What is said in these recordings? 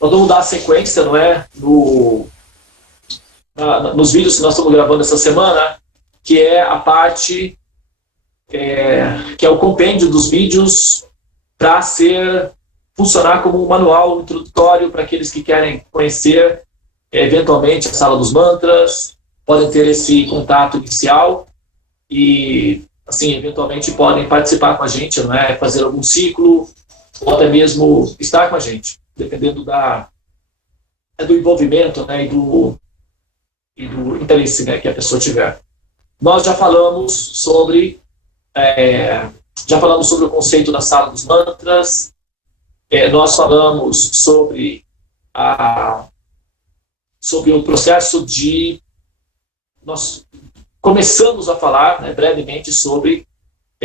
nós vamos dar sequência, não é? Nos vídeos que nós estamos gravando essa semana, que é a parte que é o compêndio dos vídeos para funcionar como um manual introdutório para aqueles que querem conhecer eventualmente a Sala dos Mantras, podem ter esse contato inicial e, assim, eventualmente podem participar com a gente, não é? Fazer algum ciclo, ou até mesmo estar com a gente, dependendo do envolvimento, né, e do interesse, né, que a pessoa tiver. Nós já falamos sobre o conceito da Sala dos Mantras, nós falamos sobre o processo nós começamos a falar, né, brevemente sobre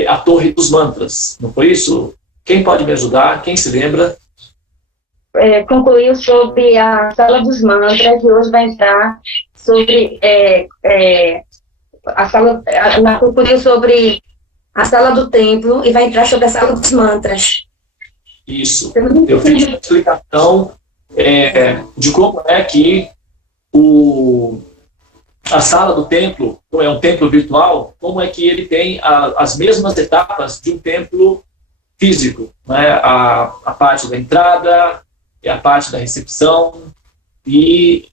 a Torre dos Mantras, não foi isso? Quem pode me ajudar? Quem se lembra? Concluiu sobre a Sala dos Mantras e hoje vai entrar sobre concluiu sobre a Sala do Templo e vai entrar sobre a Sala dos Mantras. Isso. Eu fiz uma explicação de como é que a Sala do Templo, como é um templo virtual, como é que ele tem as mesmas etapas de um templo físico, né? A parte da entrada, a parte da recepção e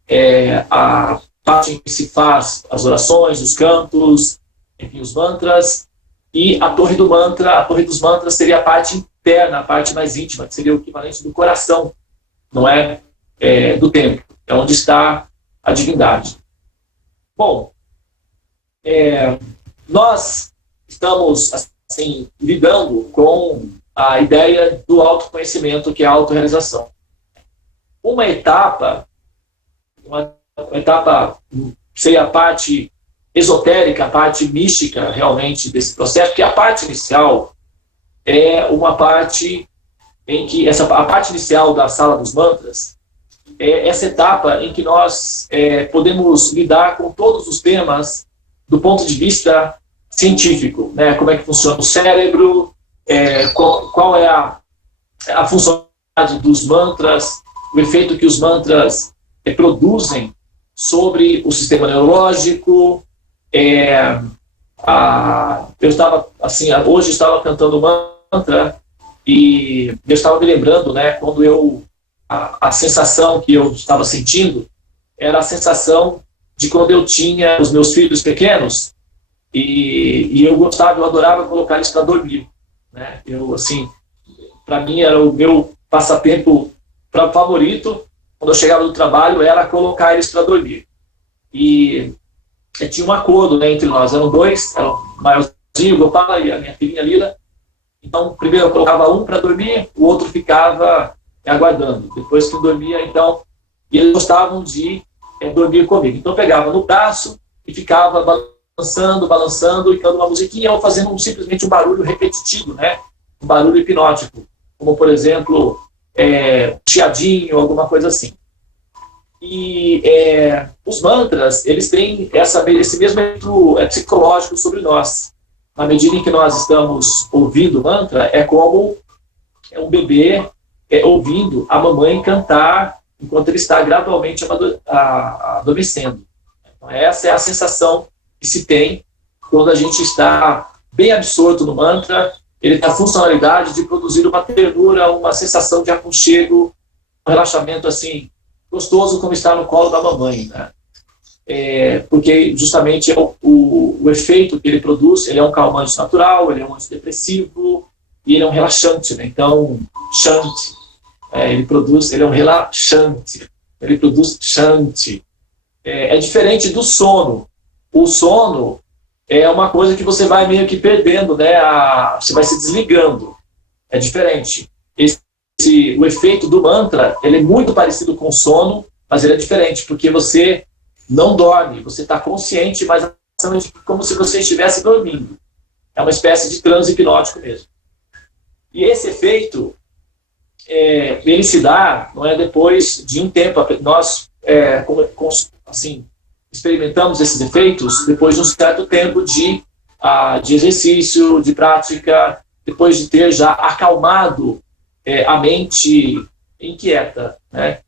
a parte em que se faz as orações, os cantos, enfim, os mantras, e a Torre do Mantra. A Torre dos Mantras seria a parte interna, a parte mais íntima, que seria o equivalente do coração, não é? Do templo, é onde está a divindade. Bom, nós estamos assim, lidando com a ideia do autoconhecimento, que é a autorrealização. Uma etapa seria a parte esotérica, a parte mística realmente desse processo, porque a parte inicial é uma parte em que a parte inicial da Sala dos Mantras é essa etapa em que nós podemos lidar com todos os temas do ponto de vista científico, né? Como é que funciona o cérebro, qual é a funcionalidade dos mantras, o efeito que os mantras produzem sobre o sistema neurológico. Hoje estava cantando mantra e eu estava me lembrando, né, quando a sensação que eu estava sentindo era a sensação de quando eu tinha os meus filhos pequenos e eu adorava colocar eles para dormir, né? Para mim era o meu passatempo favorito, quando eu chegava do trabalho, era colocar eles para dormir. E tinha um acordo, né, entre nós, eram dois, era o maiorzinho, o Gopala, e a minha filhinha Lila. Então, primeiro eu colocava um para dormir, o outro ficava aguardando. Depois que dormia, então, e eles gostavam de dormir comigo. Então, eu pegava no braço e ficava balançando, e cantando uma musiquinha, ou fazendo simplesmente um barulho repetitivo, né? Um barulho hipnótico, como, por exemplo, chiadinho, alguma coisa assim. E os mantras, eles têm esse mesmo efeito psicológico sobre nós. Na medida em que nós estamos ouvindo o mantra, é como um bebê ouvindo a mamãe cantar enquanto ele está gradualmente adormecendo. Então, essa é a sensação que se tem quando a gente está bem absorto no mantra. Ele tem a funcionalidade de produzir uma ternura, uma sensação de aconchego, um relaxamento assim gostoso, como estar no colo da mamãe, né? Porque justamente o efeito que ele produz, ele é um calmante natural, ele é um antidepressivo e ele é um relaxante, né? Então, shanti, ele é um relaxante, ele produz shanti. É diferente do sono. O sono é uma coisa que você vai meio que perdendo, né? Você vai se desligando. É diferente. O efeito do mantra, ele é muito parecido com o sono, mas ele é diferente, porque você não dorme, você está consciente, mas como se você estivesse dormindo. É uma espécie de transe hipnótico mesmo. E esse efeito, ele se dá, não é, depois de um tempo. Nós, assim, experimentamos esses efeitos depois de um certo tempo de exercício, de prática, depois de ter já acalmado a mente inquieta, né?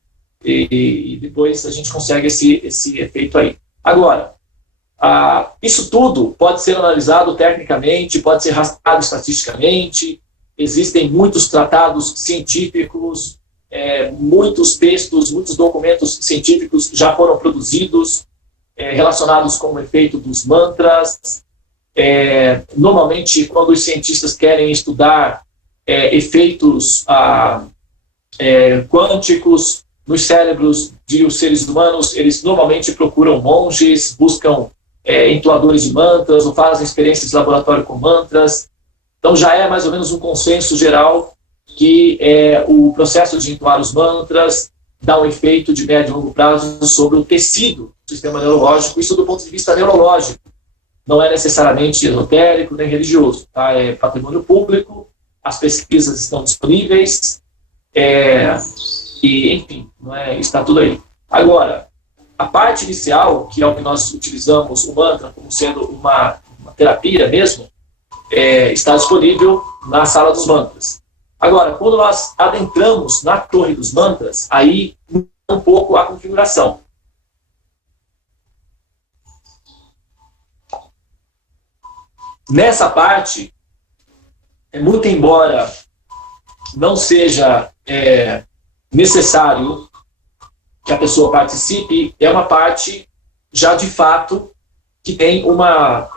e depois a gente consegue esse efeito aí. Agora, isso tudo pode ser analisado tecnicamente, pode ser rastreado estatisticamente, existem muitos tratados científicos, muitos textos, muitos documentos científicos já foram produzidos relacionados com o efeito dos mantras. Normalmente, quando os cientistas querem estudar efeitos quânticos nos cérebros dos seres humanos, eles normalmente procuram monges, buscam entoadores de mantras, ou fazem experiências de laboratório com mantras. Então já é mais ou menos um consenso geral que o processo de entoar os mantras dá um efeito de médio e longo prazo sobre o tecido do sistema neurológico, isso do ponto de vista neurológico. Não é necessariamente esotérico nem religioso, tá? É patrimônio público, as pesquisas estão disponíveis, e, enfim, está tudo aí. Agora, a parte inicial, que é o que nós utilizamos o mantra como sendo uma terapia mesmo, está disponível na sala dos mantras. Agora, quando nós adentramos na torre dos mantras, aí muda um pouco a configuração. Nessa parte, muito embora não seja necessário que a pessoa participe, é uma parte já de fato que tem uma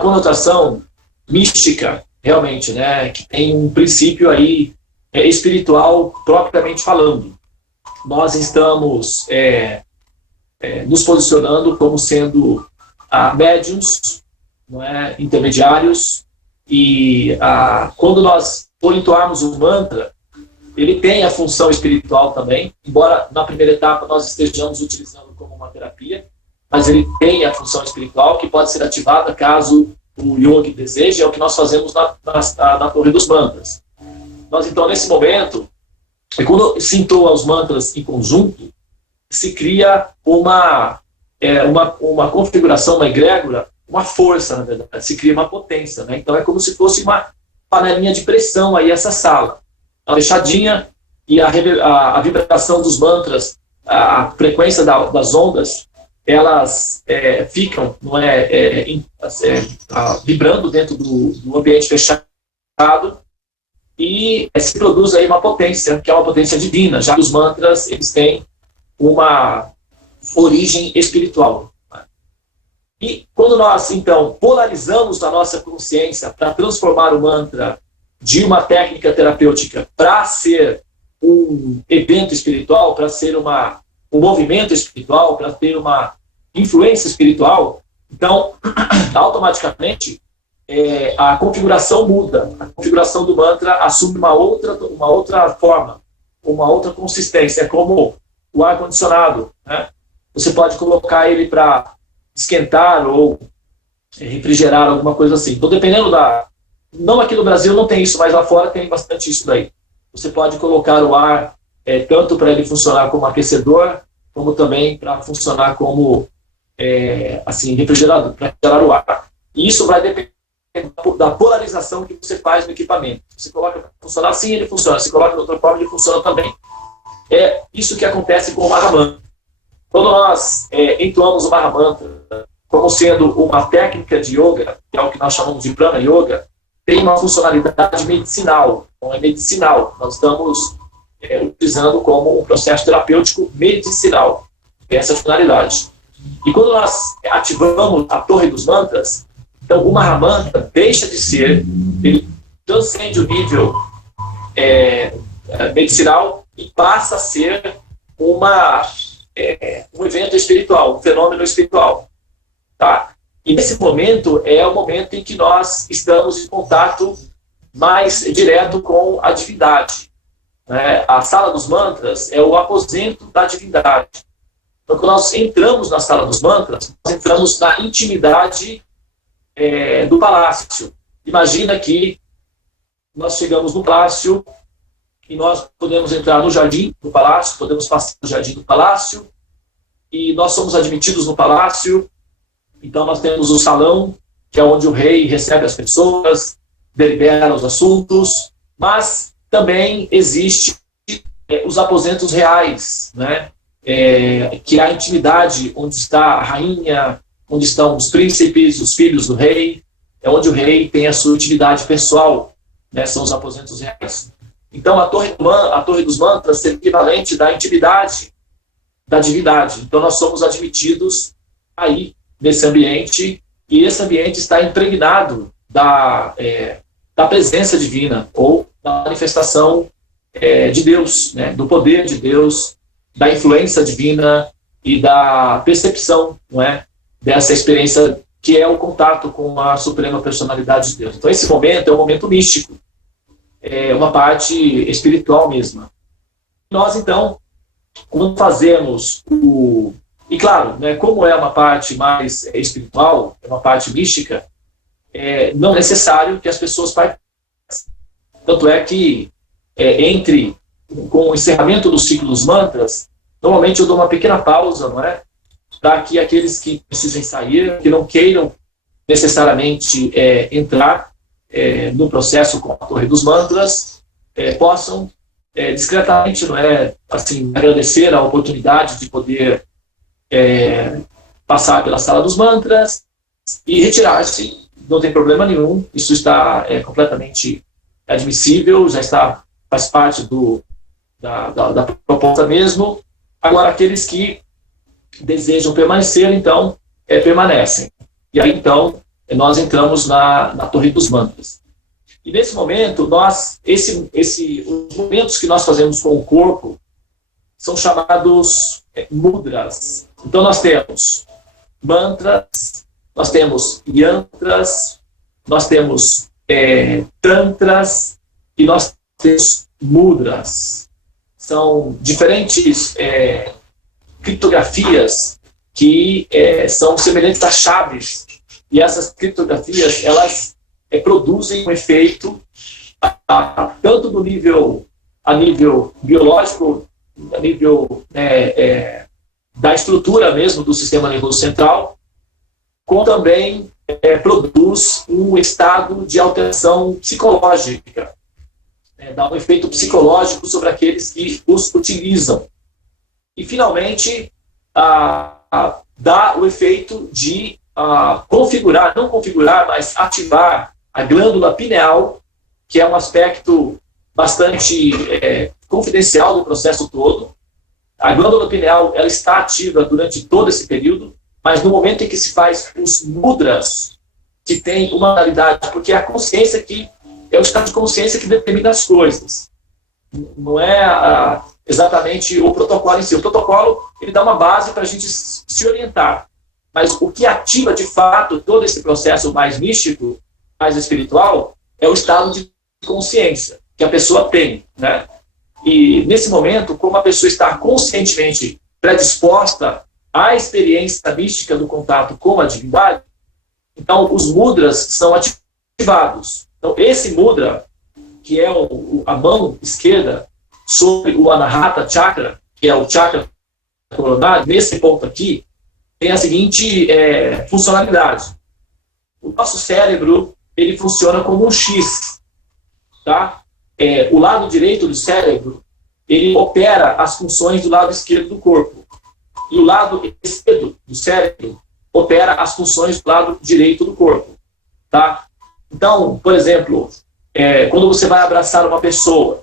conotação mística, realmente, né, que tem um princípio aí espiritual propriamente falando. Nós estamos nos posicionando como sendo médiums, não é, intermediários, e quando nós entoarmos o mantra, ele tem a função espiritual também, embora na primeira etapa nós estejamos utilizando como uma terapia, mas ele tem a função espiritual que pode ser ativada caso o yogi deseje, é o que nós fazemos na torre dos mantras. Nós, então, nesse momento, quando se entoa os mantras em conjunto, se cria uma configuração, uma egrégora, uma força, na verdade, se cria uma potência, né? Então é como se fosse uma panelinha de pressão aí essa sala, uma fechadinha, e a vibração dos mantras, a frequência das ondas, elas ficam vibrando dentro do ambiente fechado, e se produz aí uma potência, que é uma potência divina, já que os mantras eles têm uma origem espiritual. E quando nós, então, polarizamos a nossa consciência para transformar o mantra de uma técnica terapêutica para ser um evento espiritual, para ser um movimento espiritual, para ter uma influência espiritual, então, automaticamente, a configuração muda. A configuração do mantra assume uma outra forma, uma outra consistência. É como o ar-condicionado, né? Você pode colocar ele para esquentar ou refrigerar, alguma coisa assim. Então, dependendo não aqui no Brasil não tem isso, mas lá fora tem bastante isso daí. Você pode colocar o ar tanto para ele funcionar como aquecedor, como também para funcionar como refrigerador, para gerar o ar. E isso vai depender da polarização que você faz no equipamento. Você coloca para funcionar assim, ele funciona. Se coloca de outra forma, ele funciona também. É isso que acontece com o Mahamantra. Quando nós entoamos o Mahamantra como sendo uma técnica de yoga, que é o que nós chamamos de Prana Yoga, tem uma funcionalidade medicinal. Então, é medicinal. Nós estamos utilizando como um processo terapêutico medicinal. Essa finalidade. E quando nós ativamos a torre dos mantras, então o Mahamantra deixa de ser, ele transcende o nível medicinal e passa a ser um evento espiritual, um fenômeno espiritual. Tá? E nesse momento é o momento em que nós estamos em contato mais direto com a divindade. Né? A sala dos mantras é o aposento da divindade. Então, quando nós entramos na sala dos mantras, nós entramos na intimidade do palácio. Imagina que nós chegamos no palácio e nós podemos entrar no jardim do palácio, podemos passar no jardim do palácio, e nós somos admitidos no palácio. Então, nós temos o salão, que é onde o rei recebe as pessoas, delibera os assuntos, mas também existe os aposentos reais, né? que é a intimidade onde está a rainha, onde estão os príncipes, os filhos do rei, é onde o rei tem a sua intimidade pessoal, né, são os aposentos reais. Então, a torre dos mantras seria o equivalente da intimidade da divindade. Então, nós somos admitidos aí, nesse ambiente, e esse ambiente está impregnado da presença divina, ou da manifestação de Deus, né, do poder de Deus, da influência divina e da percepção, não é, dessa experiência que é o contato com a suprema personalidade de Deus. Então, esse momento é um momento místico, é uma parte espiritual mesma. Nós, então, quando fazemos e claro, né, como é uma parte mais espiritual, é uma parte mística, não é necessário que as pessoas participem. Tanto é que, com o encerramento do ciclo dos mantras, normalmente eu dou uma pequena pausa, não é? Para que aqueles que precisem sair, que não queiram necessariamente entrar no processo com a Torre dos Mantras, possam discretamente, não é, assim, agradecer a oportunidade de poder passar pela Sala dos Mantras e retirar-se, não tem problema nenhum, isso está completamente admissível, faz parte da proposta mesmo. Agora, aqueles que desejam permanecer, então, permanecem. E aí, então, nós entramos na Torre dos Mantras. E nesse momento, os movimentos que nós fazemos com o corpo são chamados mudras. Então, nós temos mantras, nós temos yantras, nós temos tantras e nós temos mudras. São diferentes criptografias que são semelhantes a chaves, e essas criptografias, elas produzem um efeito tanto a nível biológico, a nível da estrutura mesmo do sistema nervoso central, como também produz um estado de alteração psicológica, dá um efeito psicológico sobre aqueles que os utilizam. E, finalmente, dá o efeito de não configurar, mas ativar a glândula pineal, que é um aspecto bastante confidencial do processo todo. A glândula pineal, ela está ativa durante todo esse período, mas no momento em que se faz os mudras, que tem uma modalidade, porque é a consciência é o estado de consciência que determina as coisas. Não é exatamente o protocolo em si. O protocolo, ele dá uma base para a gente se orientar. Mas o que ativa, de fato, todo esse processo mais místico, mais espiritual, é o estado de consciência que a pessoa tem, né? E, nesse momento, como a pessoa está conscientemente predisposta à experiência mística do contato com a divindade, então os mudras são ativados. Então, esse mudra, que é a mão esquerda sobre o Anahata Chakra, que é o chakra coronário, nesse ponto aqui, tem a seguinte funcionalidade. O nosso cérebro, ele funciona como um X, tá? O lado direito do cérebro, ele opera as funções do lado esquerdo do corpo. E o lado esquerdo do cérebro opera as funções do lado direito do corpo, tá? Então, por exemplo, quando você vai abraçar uma pessoa,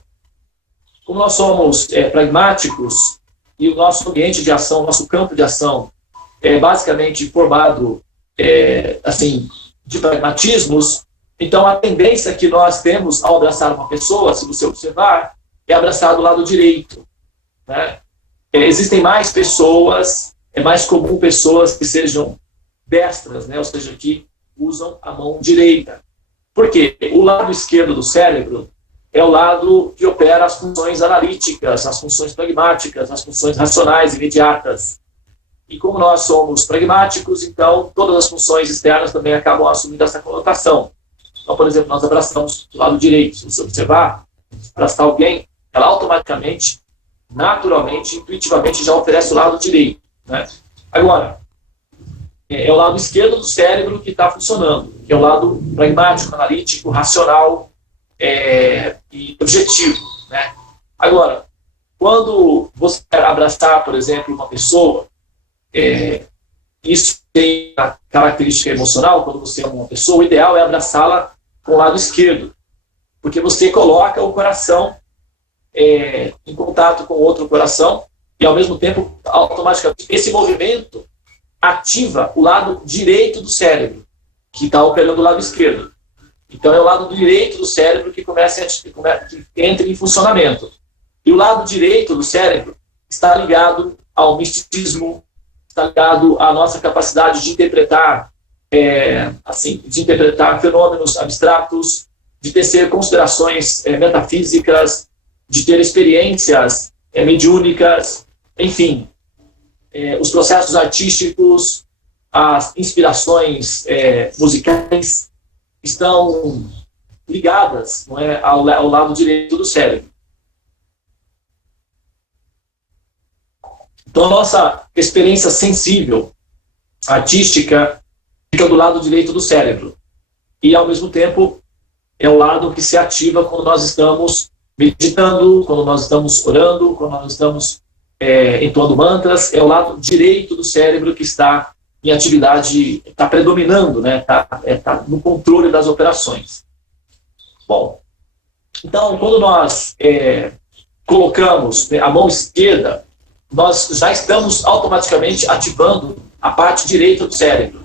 como nós somos pragmáticos e o nosso ambiente de ação, nosso campo de ação é basicamente formado assim, de pragmatismos, então a tendência que nós temos ao abraçar uma pessoa, se você observar, é abraçar do lado direito, né? Existem mais pessoas, é mais comum pessoas que sejam destras, né? Ou seja, que usam a mão direita. Por quê? O lado esquerdo do cérebro é o lado que opera as funções analíticas, as funções pragmáticas, as funções racionais, imediatas. E como nós somos pragmáticos, então todas as funções externas também acabam assumindo essa conotação. Então, por exemplo, nós abraçamos do lado direito. Se você observar, abraçar alguém, ela automaticamente, naturalmente, intuitivamente já oferece o lado direito, né? Agora, é o lado esquerdo do cérebro que está funcionando, que é o lado pragmático, analítico, racional e objetivo, né? Agora, quando você quer abraçar, por exemplo, uma pessoa, isso tem a característica emocional. Quando você ama uma pessoa, o ideal é abraçá-la com o lado esquerdo, porque você coloca o coração em contato com o outro coração e, ao mesmo tempo, automaticamente, esse movimento ativa o lado direito do cérebro, que está operando o lado esquerdo. Então, é o lado direito do cérebro que entra em funcionamento. E o lado direito do cérebro está ligado ao misticismo, está ligado à nossa capacidade de interpretar, de interpretar fenômenos abstratos, de tecer considerações metafísicas, de ter experiências mediúnicas, enfim, os processos artísticos, as inspirações musicais estão ligadas, não é, ao lado direito do cérebro. Então, a nossa experiência sensível, artística, fica do lado direito do cérebro. E, ao mesmo tempo, é o lado que se ativa quando nós estamos meditando, quando nós estamos orando, quando nós estamos entoando mantras. É o lado direito do cérebro que está em atividade, está predominando, né? Tá no controle das operações. Bom, então, quando nós colocamos a mão esquerda, nós já estamos automaticamente ativando a parte direita do cérebro.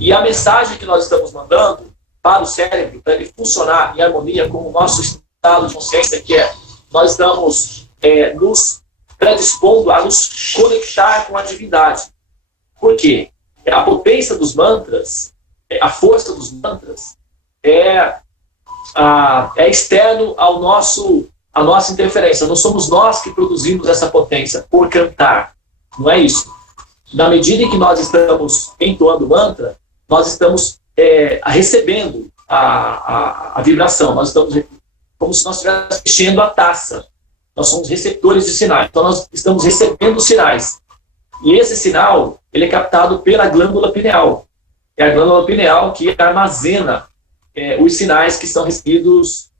E a mensagem que nós estamos mandando para o cérebro, para ele funcionar em harmonia com o nosso estado de consciência, que nós estamos nos predispondo a nos conectar com a divindade. Por quê? A potência dos mantras, a força dos mantras, é externo à nossa interferência. Não somos nós que produzimos essa potência por cantar. Não é isso. Na medida em que nós estamos entoando mantra, nós estamos recebendo a vibração. Nós estamos como se nós estivéssemos mexendo a taça. Nós somos receptores de sinais. Então, nós estamos recebendo sinais. E esse sinal, ele é captado pela glândula pineal. É a glândula pineal que armazena os sinais que são recebidos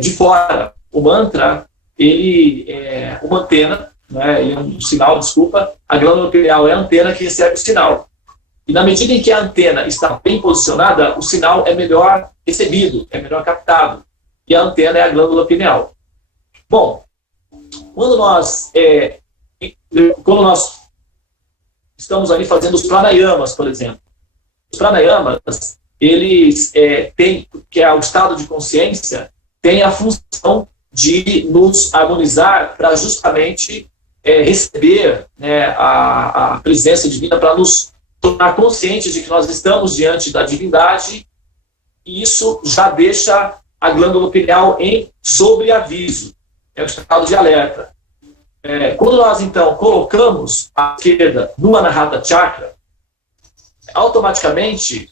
de fora. O mantra, ele é uma antena, né? Ele é um sinal, desculpa. A glândula pineal é a antena que recebe o sinal. E na medida em que a antena está bem posicionada, o sinal é melhor recebido, é melhor captado. E a antena é a glândula pineal. Bom, quando nós estamos ali fazendo os pranayamas, por exemplo, os pranayamas, eles têm, que é o estado de consciência, tem a função de nos harmonizar para justamente receber, né, a presença divina, para nos tornar conscientes de que nós estamos diante da divindade, e isso já deixa a glândula pineal em sobreaviso, é o estado de alerta. Quando nós, então, colocamos a esquerda no Anahata Chakra, automaticamente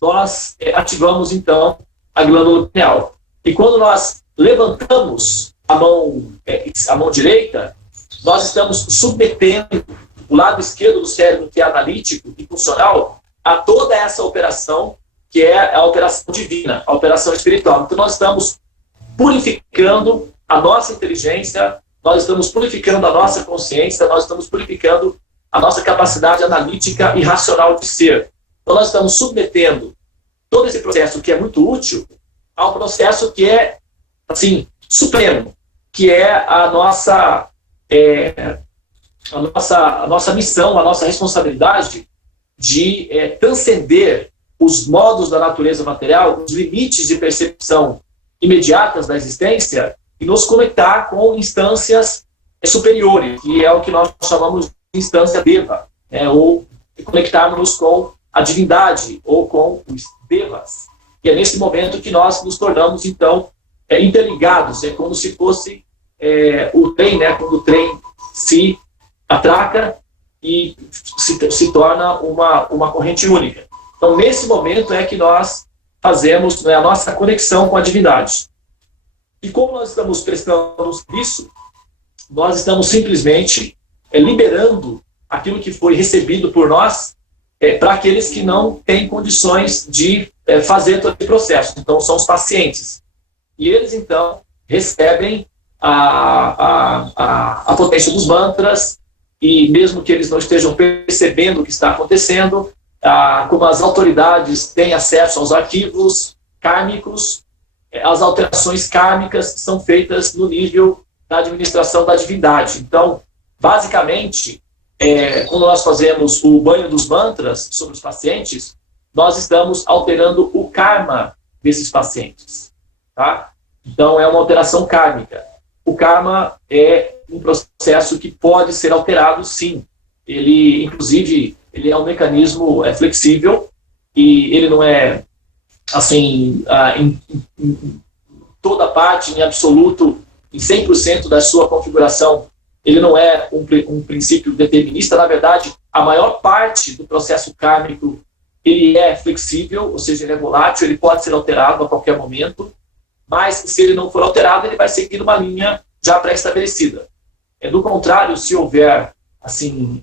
nós ativamos, então, a glândula pineal. E quando nós levantamos a mão direita, nós estamos submetendo o lado esquerdo do cérebro, que é analítico e funcional, a toda essa operação, que é a operação divina, a operação espiritual. Então, nós estamos purificando a nossa inteligência, nós estamos purificando a nossa consciência, nós estamos purificando a nossa capacidade analítica e racional de ser. Então, nós estamos submetendo todo esse processo, que é muito útil, a um processo que é, assim, supremo, que é a nossa missão, a nossa responsabilidade de transcender os modos da natureza material, os limites de percepção imediatas da existência, e nos conectar com instâncias superiores, que é o que nós chamamos de instância Deva, ou conectarmos com a divindade, ou com os Devas. E é nesse momento que nós nos tornamos, então, interligados. É como se fosse o trem, né, quando o trem se atraca e se torna uma corrente única. Então, nesse momento é que nós fazemos, né, a nossa conexão com a divindade. E como nós estamos prestando isso, nós estamos simplesmente liberando aquilo que foi recebido por nós para aqueles que não têm condições de fazer todo esse processo. Então, são os pacientes. E eles, então, recebem a potência dos mantras, e mesmo que eles não estejam percebendo o que está acontecendo, como as autoridades têm acesso aos arquivos kármicos, as alterações kármicas são feitas no nível da administração da divindade. Então, basicamente, quando nós fazemos o banho dos mantras sobre os pacientes, nós estamos alterando o karma desses pacientes. Tá? Então, é uma alteração kármica. O karma é um processo que pode ser alterado, sim. Ele, inclusive, ele é um mecanismo flexível e ele não é, assim, em toda parte, em absoluto, em 100% da sua configuração, ele não é um princípio determinista. Na verdade, a maior parte do processo kármico, ele é flexível, ou seja, ele é volátil, ele pode ser alterado a qualquer momento, mas se ele não for alterado, ele vai seguir uma linha já pré-estabelecida. Do contrário, se houver assim,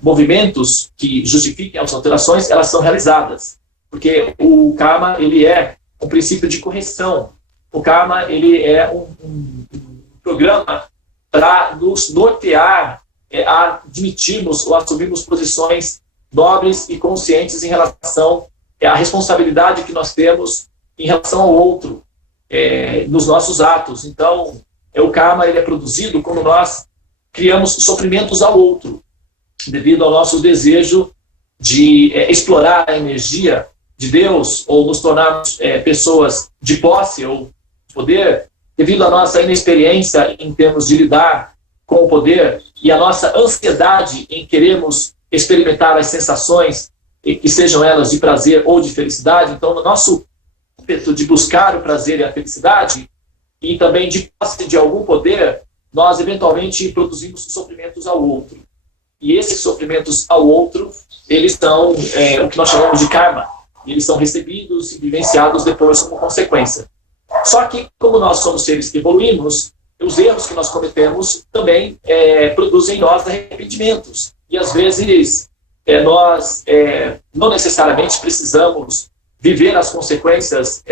movimentos que justifiquem as alterações, elas são realizadas, porque o karma, ele é um princípio de correção. O karma, ele é um programa para nos nortear a admitirmos ou assumirmos posições nobres e conscientes em relação à responsabilidade que nós temos em relação ao outro, nos nossos atos. Então, o karma, ele é produzido quando nós criamos sofrimentos ao outro, devido ao nosso desejo de explorar a energia de Deus, ou nos tornarmos pessoas de posse ou de poder, devido à nossa inexperiência em termos de lidar com o poder e a nossa ansiedade em queremos experimentar as sensações, que sejam elas de prazer ou de felicidade. Então, no nosso ímpeto de buscar o prazer e a felicidade, e também de posse de algum poder, nós eventualmente produzimos sofrimentos ao outro. E esses sofrimentos ao outro, eles são o que nós chamamos de karma. Eles são recebidos e vivenciados depois como consequência. Só que, como nós somos seres que evoluímos, os erros que nós cometemos também produzem em nós arrependimentos. E, às vezes, nós não necessariamente precisamos viver as consequências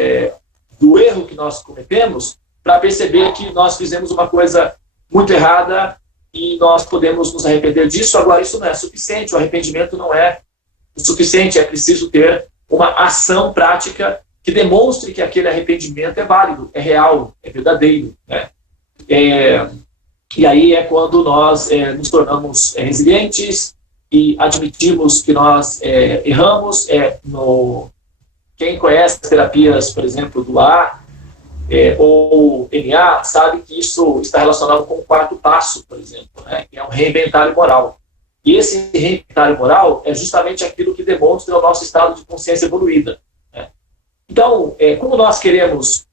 do erro que nós cometemos para perceber que nós fizemos uma coisa muito errada e nós podemos nos arrepender disso. Agora, isso não é suficiente, o arrependimento não é o suficiente, é preciso ter uma ação prática que demonstre que aquele arrependimento é válido, é real, é verdadeiro, né? E aí é quando nós nos tornamos resilientes e admitimos que nós erramos. Quem conhece as terapias, por exemplo, do A ou NA, sabe que isso está relacionado com o quarto passo, por exemplo, né? Que é um reinventário moral. E esse reinventário moral é justamente aquilo que demonstra o nosso estado de consciência evoluída, né? Então, como nós queremos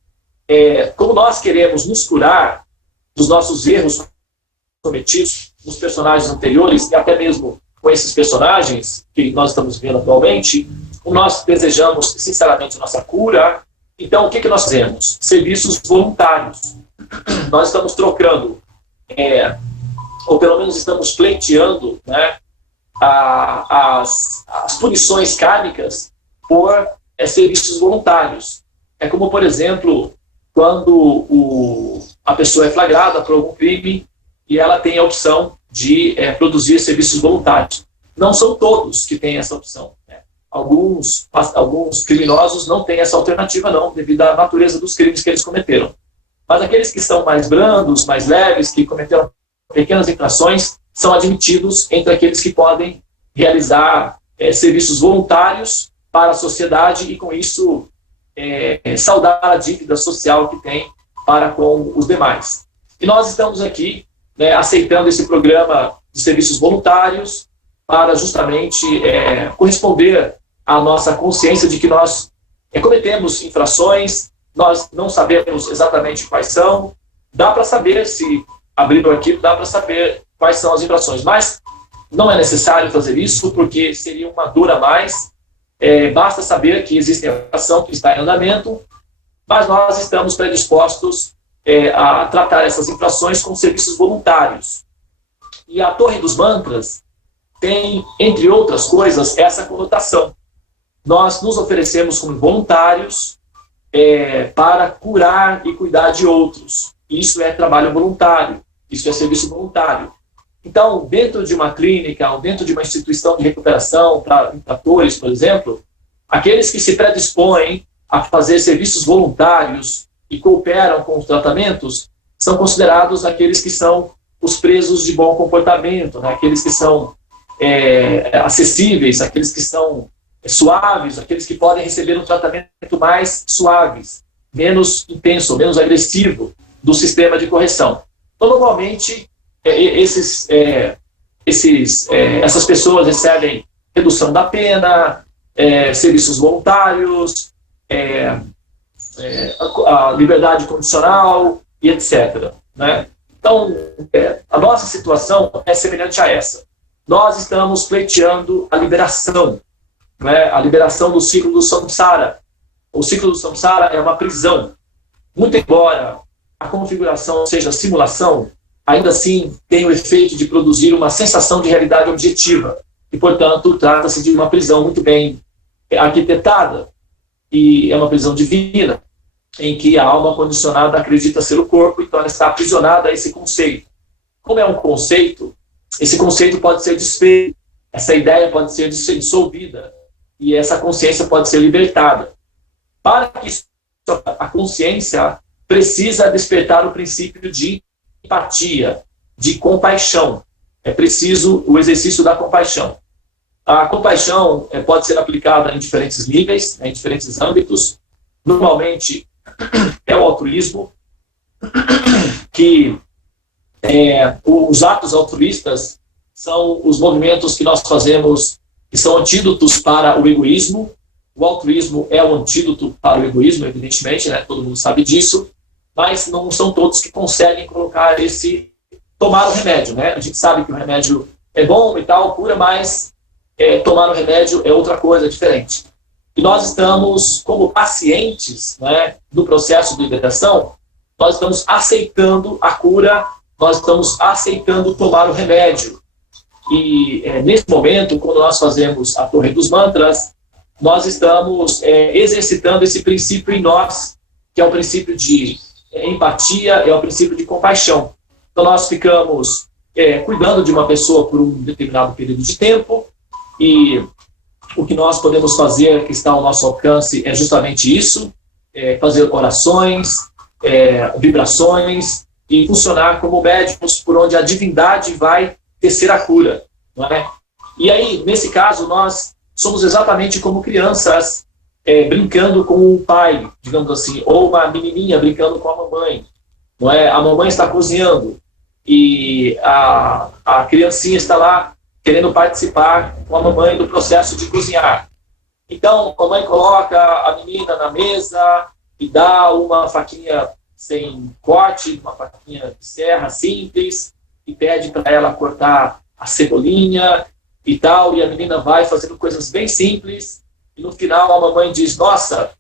nos curar dos nossos erros cometidos nos personagens anteriores, e até mesmo com esses personagens que nós estamos vendo atualmente, nós desejamos sinceramente nossa cura. Então, o que nós fazemos? Serviços voluntários. Nós estamos trocando, ou pelo menos estamos pleiteando, né, as punições kármicas por serviços voluntários. É como, por exemplo, quando a pessoa é flagrada por algum crime e ela tem a opção de produzir serviços voluntários. Não são todos que têm essa opção, né? Alguns criminosos não têm essa alternativa, não, devido à natureza dos crimes que eles cometeram. Mas aqueles que são mais brandos, mais leves, que cometeram pequenas infrações, são admitidos entre aqueles que podem realizar serviços voluntários para a sociedade e, com isso, saldar a dívida social que tem para com os demais. E nós estamos aqui, né, aceitando esse programa de serviços voluntários para justamente corresponder à nossa consciência de que nós cometemos infrações, nós não sabemos exatamente quais são. Dá para saber, se abrir o arquivo, dá para saber quais são as infrações, mas não é necessário fazer isso, porque seria uma dor a mais. Basta saber que existe a ação que está em andamento, mas nós estamos predispostos a tratar essas infrações com serviços voluntários. E a Torre dos Mantras tem, entre outras coisas, essa conotação. Nós nos oferecemos como voluntários para curar e cuidar de outros. Isso é trabalho voluntário, isso é serviço voluntário. Então, dentro de uma clínica ou dentro de uma instituição de recuperação para infratores, por exemplo, aqueles que se predispõem a fazer serviços voluntários e cooperam com os tratamentos são considerados aqueles que são os presos de bom comportamento, né? Aqueles que são acessíveis, aqueles que são suaves, aqueles que podem receber um tratamento mais suaves, menos intenso, menos agressivo do sistema de correção. Então, normalmente, essas pessoas recebem redução da pena, serviços voluntários, a liberdade condicional e etc. Né? Então, a nossa situação é semelhante a essa. Nós estamos pleiteando a liberação, né? A liberação do ciclo do samsara. O ciclo do samsara é uma prisão. Muito embora a configuração seja simulação, ainda assim tem o efeito de produzir uma sensação de realidade objetiva. E, portanto, trata-se de uma prisão muito bem arquitetada. E é uma prisão divina, em que a alma condicionada acredita ser o corpo, então ela está aprisionada a esse conceito. Como é um conceito, esse conceito pode ser desfeito, essa ideia pode ser dissolvida, e essa consciência pode ser libertada. Para que a consciência precisa despertar o princípio de empatia, de compaixão. É preciso o exercício da compaixão. A compaixão pode ser aplicada em diferentes níveis, em diferentes âmbitos. Normalmente é o altruísmo, que os atos altruístas são os movimentos que nós fazemos que são antídotos para o egoísmo. O altruísmo é o antídoto para o egoísmo, evidentemente, né? Todo mundo sabe disso, mas não são todos que conseguem tomar o remédio, né? A gente sabe que o remédio é bom e tal, cura, mas tomar o remédio é outra coisa diferente. E nós estamos, como pacientes, né, no processo de libertação, nós estamos aceitando a cura, nós estamos aceitando tomar o remédio. E nesse momento, quando nós fazemos a Torre dos Mantras, nós estamos exercitando esse princípio em nós, que é o princípio de empatia, é o princípio de compaixão. Então nós ficamos cuidando de uma pessoa por um determinado período de tempo, e o que nós podemos fazer, que está ao nosso alcance, é justamente isso, fazer orações, vibrações, e funcionar como médicos por onde a divindade vai tecer a cura. Não é? E aí, nesse caso, nós somos exatamente como crianças brincando com o pai, digamos assim, ou uma menininha brincando com a mamãe. Não é? A mamãe está cozinhando e a criancinha está lá querendo participar com a mamãe do processo de cozinhar. Então, a mamãe coloca a menina na mesa e dá uma faquinha sem corte, uma faquinha de serra simples, e pede para ela cortar a cebolinha e tal, e a menina vai fazendo coisas bem simples, e no final a mamãe diz: nossa,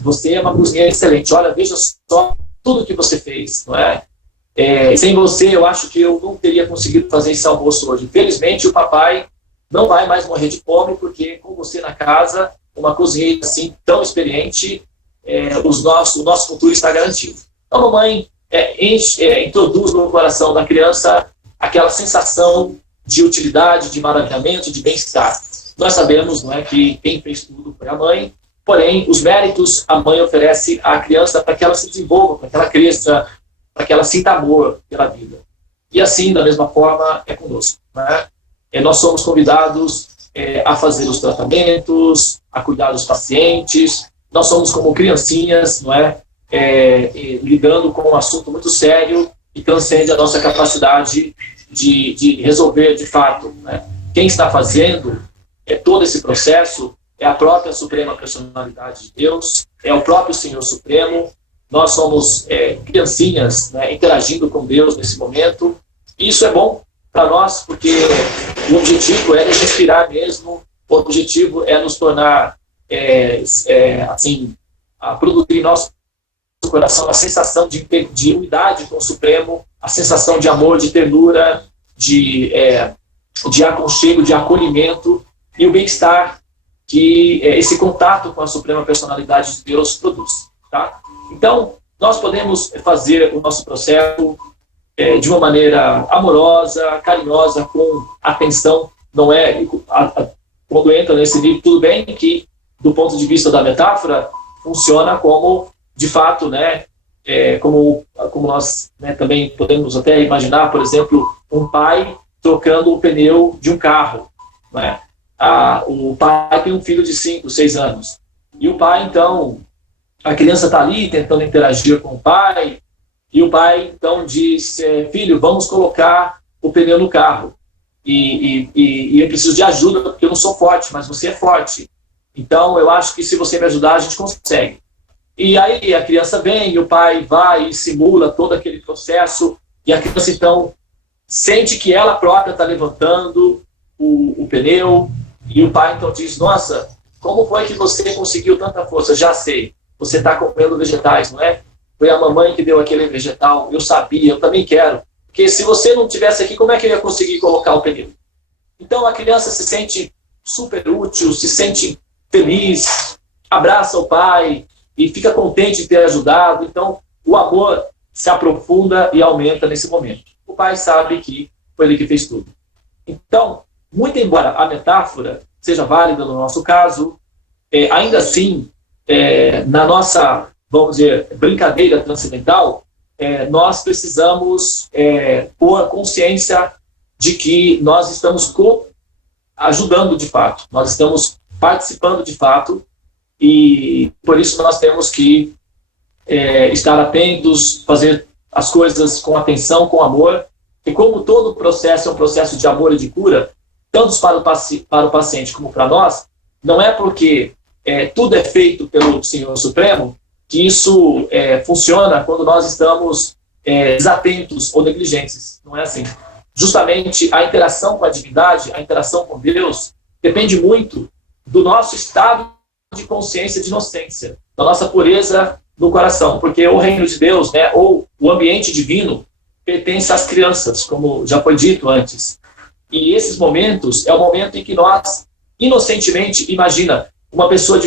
você é uma cozinheira excelente, olha, veja só tudo que você fez, não é? Sem você, eu acho que eu não teria conseguido fazer esse almoço hoje. Felizmente, o papai não vai mais morrer de fome, porque com você na casa, uma cozinheira assim tão experiente, o nosso futuro está garantido. Então, a mamãe introduz no coração da criança aquela sensação de utilidade, de maravilhamento, de bem-estar. Nós sabemos, não é, que quem fez tudo foi a mãe, porém, os méritos a mãe oferece à criança para que ela se desenvolva, para que ela cresça, para que ela sinta amor pela vida. E assim, da mesma forma, é conosco. Né? Nós somos convidados a fazer os tratamentos, a cuidar dos pacientes. Nós somos como criancinhas, não é? Lidando com um assunto muito sério e transcende a nossa capacidade de resolver de fato. Né? Quem está fazendo todo esse processo é a própria Suprema Personalidade de Deus, é o próprio Senhor Supremo. Nós somos criancinhas, né, interagindo com Deus nesse momento. E isso é bom para nós, porque o objetivo é nos inspirar mesmo, o objetivo é nos tornar, a produzir em nosso coração a sensação de unidade com o Supremo, a sensação de amor, de ternura, de aconchego, de acolhimento e o bem-estar que esse contato com a Suprema Personalidade de Deus produz. Tá? Então, nós podemos fazer o nosso processo de uma maneira amorosa, carinhosa, com atenção. Não é quando entra nesse livro, tudo bem que, do ponto de vista da metáfora, funciona como, de fato, né, como nós, né, também podemos até imaginar, por exemplo, um pai trocando o pneu de um carro, né? O pai tem um filho de 5, 6 anos, e o pai, então, a criança está ali tentando interagir com o pai, e o pai, então, diz: filho, vamos colocar o pneu no carro, e eu preciso de ajuda, porque eu não sou forte, mas você é forte, então eu acho que se você me ajudar, a gente consegue. E aí a criança vem, e o pai vai e simula todo aquele processo, e a criança, então, sente que ela própria está levantando o pneu, e o pai, então, diz: nossa, como foi que você conseguiu tanta força? Já sei, você está comendo vegetais, não é? Foi a mamãe que deu aquele vegetal, eu sabia, eu também quero, porque se você não estivesse aqui, como é que eu ia conseguir colocar o pneu? Então a criança se sente super útil, se sente feliz, abraça o pai e fica contente de ter ajudado. Então o amor se aprofunda e aumenta nesse momento. O pai sabe que foi ele que fez tudo. Então, muito embora a metáfora seja válida no nosso caso, ainda assim, na nossa, vamos dizer, brincadeira transcendental, nós precisamos pôr consciência de que nós estamos ajudando de fato, nós estamos participando de fato, e por isso nós temos que estar atentos, fazer as coisas com atenção, com amor, e como todo processo é um processo de amor e de cura, tanto para o paciente como para nós, não é porque tudo é feito pelo Senhor Supremo que isso funciona quando nós estamos desatentos ou negligentes. Não é assim. Justamente a interação com a divindade, a interação com Deus, depende muito do nosso estado de consciência, de inocência, da nossa pureza no coração, porque o reino de Deus, né, ou o ambiente divino, pertence às crianças, como já foi dito antes. E esses momentos é o momento em que nós, inocentemente, imagina, uma pessoa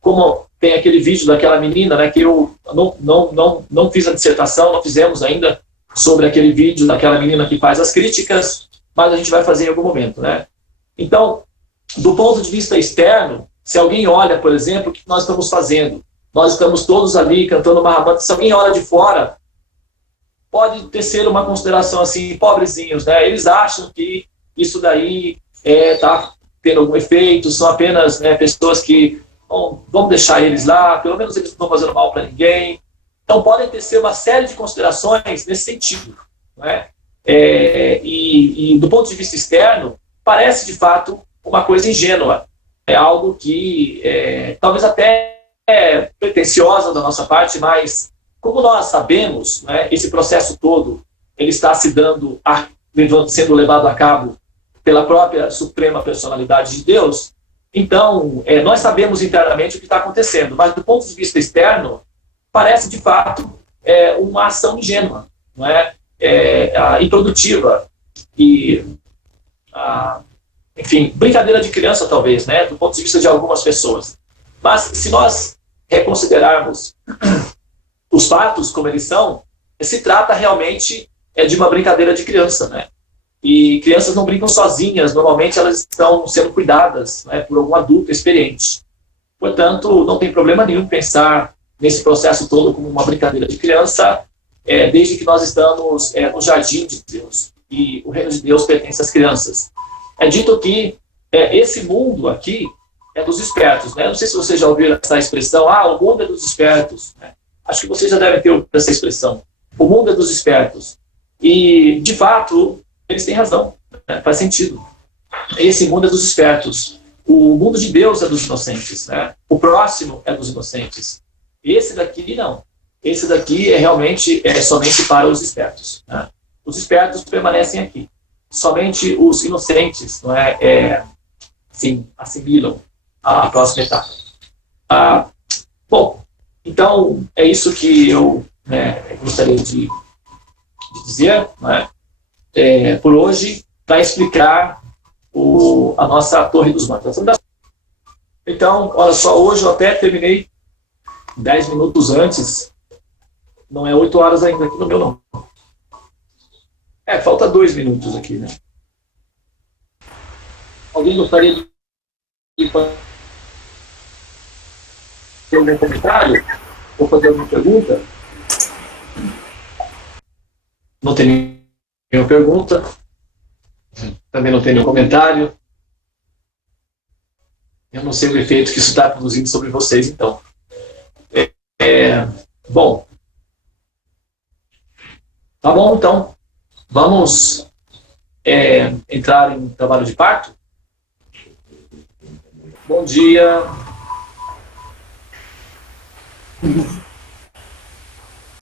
como tem aquele vídeo daquela menina, né, que eu não fiz a dissertação, não fizemos ainda, sobre aquele vídeo daquela menina que faz as críticas, mas a gente vai fazer em algum momento, né? Então, do ponto de vista externo, se alguém olha, por exemplo, o que nós estamos fazendo, nós estamos todos ali cantando Mahabharata, se alguém olha de fora, pode tecer uma consideração assim, pobrezinhos, né? Eles acham que isso daí está tendo algum efeito, são apenas, né, pessoas que, bom, vamos deixar eles lá, pelo menos eles não estão fazendo mal para ninguém. Então podem tecer uma série de considerações nesse sentido, não é? E do ponto de vista externo, parece de fato uma coisa ingênua, é algo que talvez até pretensiosa da nossa parte, mas como nós sabemos, né, esse processo todo ele está se dando, sendo levado a cabo pela própria Suprema Personalidade de Deus, então nós sabemos internamente o que está acontecendo, mas do ponto de vista externo, parece de fato uma ação ingênua, não é? Improdutiva e, enfim, brincadeira de criança talvez, né, do ponto de vista de algumas pessoas. Mas se nós reconsiderarmos os fatos como eles são, se trata realmente de uma brincadeira de criança, né? E crianças não brincam sozinhas, normalmente elas estão sendo cuidadas, né, por algum adulto experiente. Portanto, não tem problema nenhum pensar nesse processo todo como uma brincadeira de criança, desde que nós estamos no jardim de Deus, e o reino de Deus pertence às crianças. É dito que esse mundo aqui é dos espertos, né? Não sei se vocês já ouviram essa expressão, o mundo é dos espertos, né? Acho que vocês já devem ter ouvido essa expressão. O mundo é dos espertos. E, de fato, eles têm razão, né? Faz sentido. Esse mundo é dos espertos. O mundo de Deus é dos inocentes, né? O próximo é dos inocentes. Esse daqui, não. Esse daqui realmente somente para os espertos, né? Os espertos permanecem aqui. Somente os inocentes, não sim, assimilam a próxima etapa. Bom, então é isso que eu gostaria de dizer, né, por hoje, para explicar a nossa Torre dos Mantras. Então, olha só, hoje eu até terminei 10 minutos antes Não é 8 horas ainda aqui no meu, não. Falta 2 minutos aqui, né? Alguém gostaria de fazer algum comentário? Ou fazer alguma pergunta? Não tem nenhuma pergunta. Também não tem nenhum comentário. Eu não sei o efeito que isso está produzindo sobre vocês, então. Bom. Tá bom, então. Vamos entrar em trabalho de parto? Bom dia.